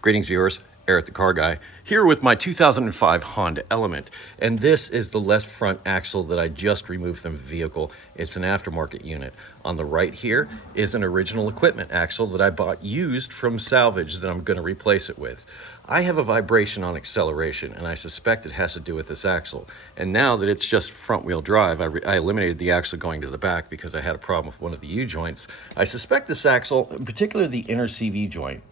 Greetings viewers, Eric the Car Guy, here with my 2005 Honda Element. And this is the left front axle that I just removed from the vehicle. It's an aftermarket unit. On the right here is an original equipment axle that I bought used from salvage that I'm going to replace it with. I have a vibration on acceleration, and I suspect it has to do with this axle. And now that it's just front wheel drive, I eliminated the axle going to the back because I had a problem with one of the U-joints. I suspect this axle, in particular the inner CV joint.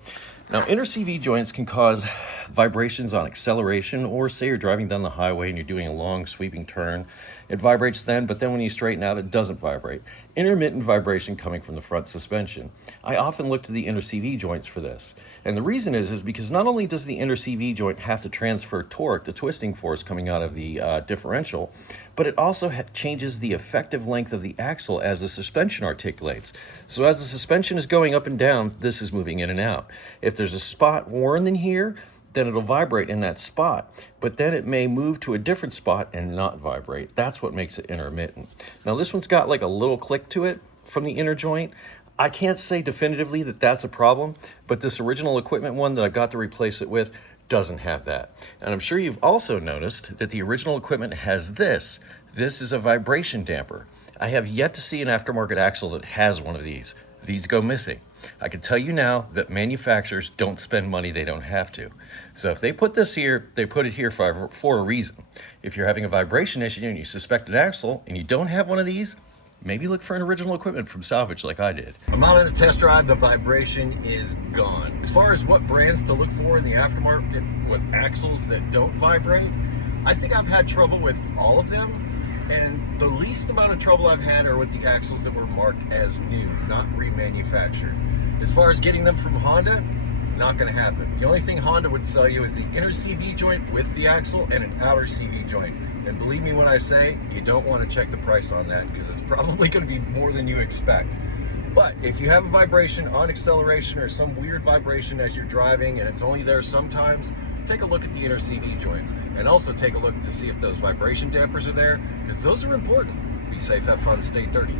Now, inner CV joints can cause vibrations on acceleration, or say you're driving down the highway and you're doing a long sweeping turn. It vibrates then, but then when you straighten out, it doesn't vibrate. Intermittent vibration coming from the front suspension. I often look to the inner CV joints for this. And the reason is because not only does the inner CV joint have to transfer torque, the twisting force coming out of the differential, but it also changes the effective length of the axle as the suspension articulates. So as the suspension is going up and down, this is moving in and out. If there's a spot worn in here, then it'll vibrate in that spot, but then it may move to a different spot and not vibrate. That's what makes it intermittent. Now this one's got like a little click to it from the inner joint. I can't say definitively that that's a problem, but this original equipment one that I got to replace it with doesn't have that. And I'm sure you've also noticed that the original equipment has this. This is a vibration damper. I have yet to see an aftermarket axle that has one of these. These go missing. I can tell you now that manufacturers don't spend money they don't have to. So if they put this here, they put it here for a reason. If you're having a vibration issue and you suspect an axle and you don't have one of these, maybe look for an original equipment from salvage like I did. I'm out on a test drive, the vibration is gone. As far as what brands to look for in the aftermarket with axles that don't vibrate, I think I've had trouble with all of them. And the least amount of trouble I've had are with the axles that were marked as new, not remanufactured. As far as getting them from Honda, not going to happen. The only thing Honda would sell you is the inner CV joint with the axle and an outer CV joint. And believe me when I say, you don't want to check the price on that because it's probably going to be more than you expect. But if you have a vibration on acceleration or some weird vibration as you're driving and it's only there sometimes, take a look at the inner CV joints and also take a look to see if those vibration dampers are there, because those are important. Be safe, have fun, stay dirty.